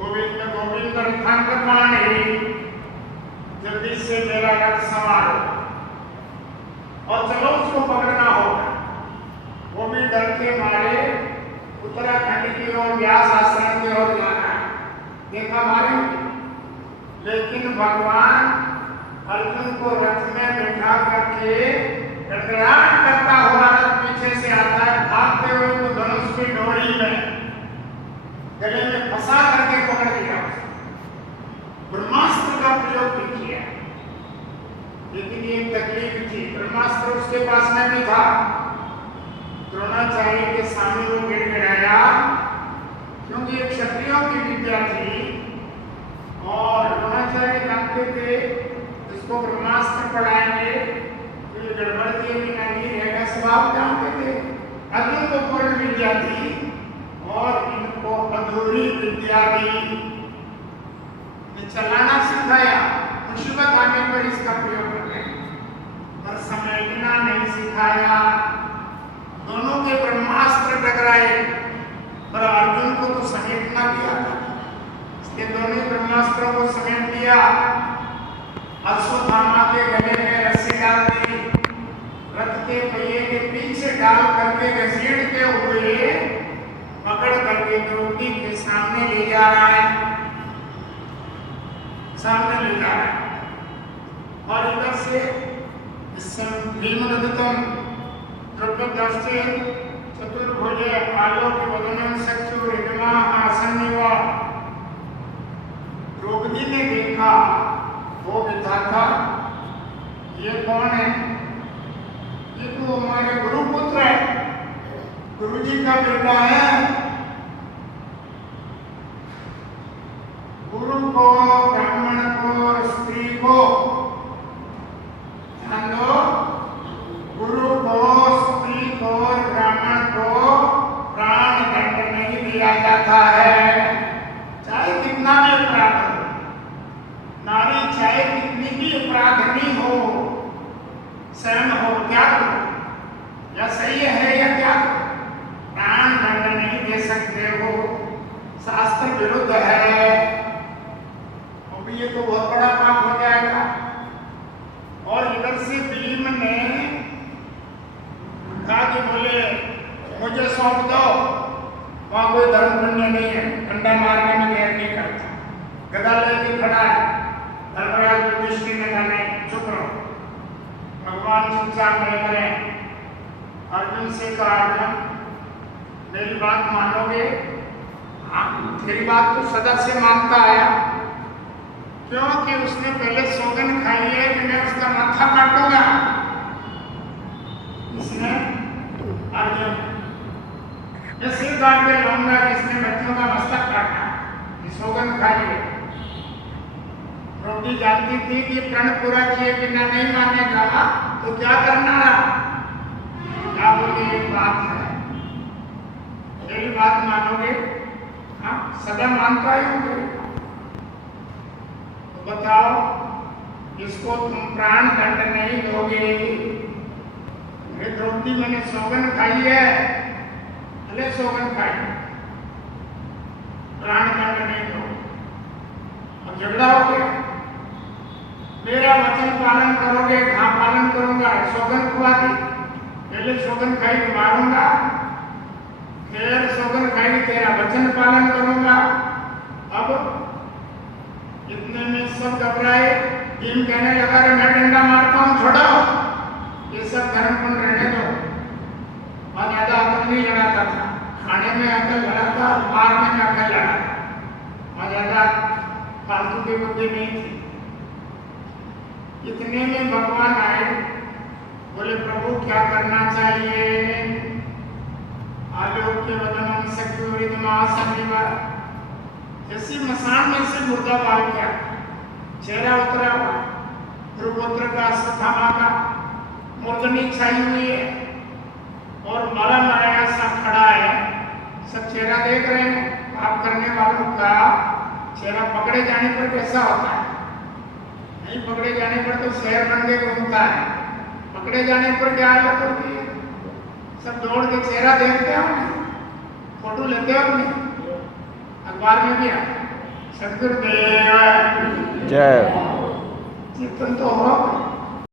गोविंद गोविंद रथांगपाणी, जल्दी से मेरा रथ संभालो और चलो उसको पकड़ना होगा। वो भी डर के मारे उत्तराखंड की ओर व्यास आश्रम की ओर जाना है, देखा मारे। लेकिन भगवान अर्जुन को रथ में बिठा करके गड़गड़ाहट करता हुआ रथ पीछे से आता है, भागते हुए तो धनुष की डोरी में गले में फंसा करके पकड़ लिया। ब्रह्मास्त्र का प्रयोग भी किया, लेकिन ये तकलीफ थी, ब्रह्मास्त्र उसके पास में भी था। द्रोणाचार्य के सामने वो गिड़गिड़ाया, क्योंकि ये क्षत्रियों की विद्या थी और द्रोणाचार्य जानते थे इसको ब्रह्मास्त्र पढ़ाएंगे तो ये गड़बड़ के बिना नहीं रहेगा, स्वभाव जानते थे। अर्जुन को पूर्ण विद्या थी और इनको अधूरी विद्या दी, चलाना सिखाया, मुसीबत आने पर इसका प्रयोग करते, पर समेटना नहीं सिखाया। दोनों के ब्रह्मास्त्र टकराए, पर अर्जुन को तो समेटना दिया था, इसलिए दोनों ब्रह्मास्त्रों को समेट दिया। अश्वत्थामा के गले में रस्सी डाल दी, रथ के पहिए के पीछे डाल करके घसीटते हुए पकड़ करके द्रौपदी के सामने ले जा रहा है, सामने ले जा रहा है। और इधर से भीमरथितम द्रौपदस्य चतुर्भुजे आलोक वदनं चक्षुर्हिमा आसन्निव। द्रौपदी ने देखा वो विधाता, ये कौन है? ये तो हमारे गुरुपुत्र है, गुरुजी का बेटा है। गुरु को, ब्राह्मण को और स्त्री को ध्यान दो, गुरु को, स्त्री को, ब्राह्मण को प्राण दंड नहीं दिया जाता है, चाहे कितना भी अपराध हो। नारी चाहे कितनी भी अपराधनी हो, सहन हो, क्या करो, या सही है या क्या करो, प्राण दंड नहीं दे सकते हो, शास्त्र विरुद्ध है। ये तो बहुत बड़ा पाप हो जाएगा। और इधर से भीम ने कहा कि बोले मुझे सौंप दो, वहां कोई धर्म पुण्य नहीं है, डंडा मारने में देर नहीं करता, गदा लेके खड़ा है। धर्मराज युधिष्ठिर ने कहा नहीं, चुप रहो, भगवान चुपचाप नहीं करें। अर्जुन से कहा अर्जुन मेरी बात मानोगे? हाँ, तेरी बात तो सदा से मानता आया, क्योंकि उसने पहले सौगन खाई है कि मैं उसका माथा काटूंगा। इसने अर्जुन ये सिर काट के लाऊंगा, किसने बच्चों का मस्तक काटा, ये सौगन खाई है। द्रौपदी जानती थी कि प्रण पूरा किए बिना नहीं मानेगा तो क्या करना रहा। क्या बोली, एक बात है, मेरी बात मानोगे? हाँ, सदा मानता ही होंगे। बताओ, इसको तुम प्राण दंड नहीं दोगे? द्रौपदी मैंने सौगन खाई है, भले सौगन खाई, प्राण दंड नहीं दो। अब झगड़ा हो गया, मेरा वचन पालन करोगे? हाँ पालन करूंगा, सौगन खुआ दी, पहले सौगन खाई तो मारूंगा, फिर सौगन खाई तेरा वचन पालन करूंगा। अब इतने में सब घबराए, भीम कहने लगा रे मैं डंडा मारता हूँ, छोड़ो, ये सब धर्मपन रहने दो। और ज्यादा अकल नहीं लड़ाता था, खाने में अकल लड़ाता, मारने में अकल लड़ाता, और ज्यादा फालतू की बुद्धि नहीं थी। इतने में भगवान आए, बोले प्रभु क्या करना चाहिए? आलोक्य वदनं चक्षुर्हिमा आसन्निव। जैसे मसान में से मुर्दा बाल गया, चेहरा उतरा हुआ, गुरुपुत्र का, अश्वत्थामा का मूर्धनी छाई हुई है और मारा माराया सा खड़ा है। सब चेहरा देख रहे हैं, पाप करने वालों का चेहरा पकड़े जाने पर कैसा होता है? नहीं पकड़े जाने पर तो शहर नंगे घूमता है, पकड़े जाने पर क्या हालत होती है? सब दौड़ के चेहरा देखते हो, फोटो लेते हो, अखबार में भी आता, सदगुरुदेव जय। कीर्तन तो हो